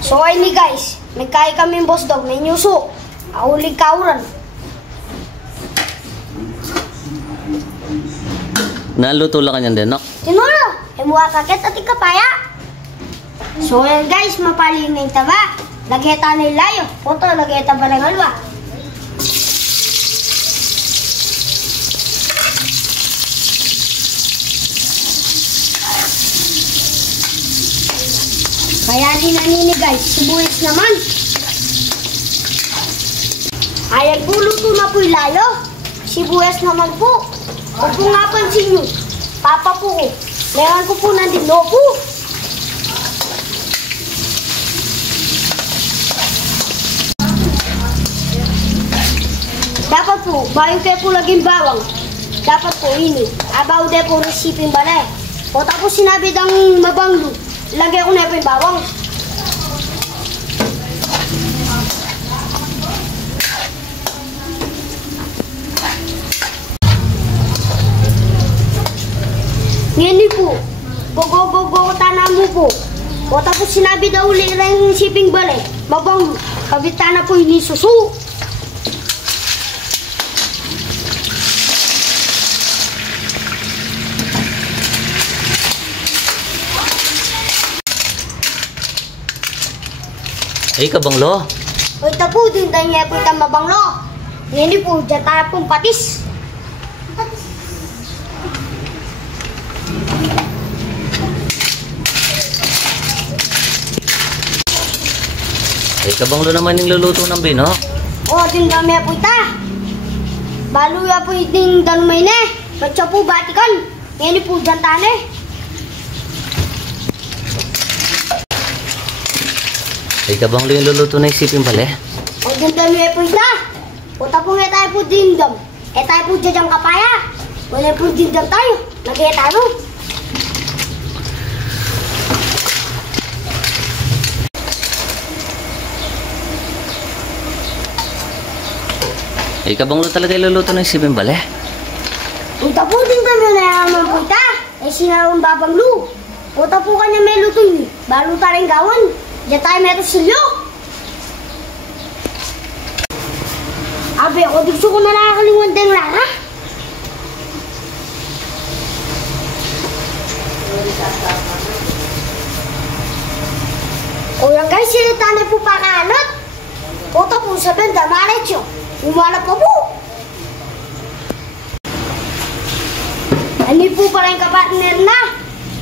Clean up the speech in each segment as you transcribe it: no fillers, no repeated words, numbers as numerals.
So ay ni guys, may kaya kami boss dog, may nyuso. Aulig kauran. Naluto lang kanyan din, no? Tinuro, emuha kakit at ikapaya. So ayan guys, mapaling na yung taba. Lageta na yung layo. Poto, lageta ba ng halwa? Kaya din nanini guys, sibuyas naman. Ayan po, luto na po yung layo. Sibuyas naman po. Kung po nga pansin nyo, papa po ko. Meron ko po ng dinopo. Dapat po, bayo kayo po laging bawang. Dapat po ini. Abaw de po resipin bala. O tapos sinabi dang mabanglo. Lagay ko na po yung bawang. Ngayon po, gogo tanamu po. O tapos sinabi daw ulit lang yung siping bala. Mabanglo. Kabitan na po yung susu. Ay, kabanglo. O ito po, din tayo niya po itang mabanglo. Ngayon po, dyan tayo pong patis. Ay, kabanglo naman yung luluto ng bino. O, din kami po ita. Baluya po iting danumay na. Matya po batikan. Ngayon po, dyan tayo na. Ay, kabanglo yung luluto na isipin pala. O, din kami po ita. O, tapong tayo po dindam. Tayo po dyan kapaya. Wala po dindam tayo. Lagay tayo. Ay, kabanglo talaga yung luluto na isipin pala. Punta po din kami na naman po ita. Sinawang babanglo. Punta po kanya may luto yun. Balo tayong gawan. Diyan tayo meron silyo. Abe, o gusto ko na nakakalimutan din Lara. O yan guys, silita na po pakalot. Punta po sa benda, maretso. Umalap pa po. Ano po pala yung kapartner na?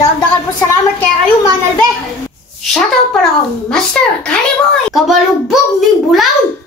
Dagdagan po salamat kaya kayo, Manalbe. Shoutout para kang Master Kaliboy. Kabalugbog ng bulang.